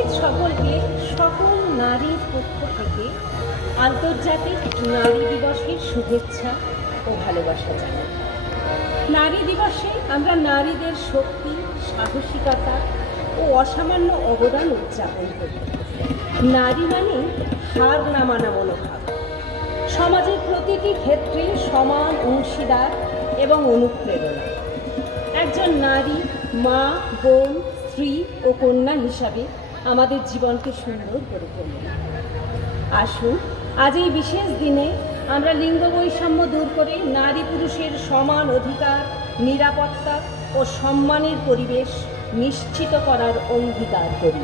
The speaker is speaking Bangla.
উপস্থিত সকলকে সকল নারীর পক্ষ থেকে আন্তর্জাতিক নারী দিবসের শুভেচ্ছা ও ভালোবাসা জানাই। নারী দিবসে আমরা নারীদের শক্তি, সাহসিকতা ও অসামান্য অবদান উদযাপন করি। নারী মানে হার না মানা মনোভাব, সমাজের প্রতিটি ক্ষেত্রে সমান অংশীদার এবং অনুপ্রেরণা। একজন নারী মা, বোন, স্ত্রী ও কন্যা হিসাবে আমাদের জীবনকে সুন্দর করে তোলে। আসুন আজ এই বিশেষ দিনে আমরা লিঙ্গ বৈষম্য দূর করে নারী পুরুষের সমান অধিকার, নিরাপত্তা ও সম্মানের পরিবেশ নিশ্চিত করার অঙ্গীকার করি।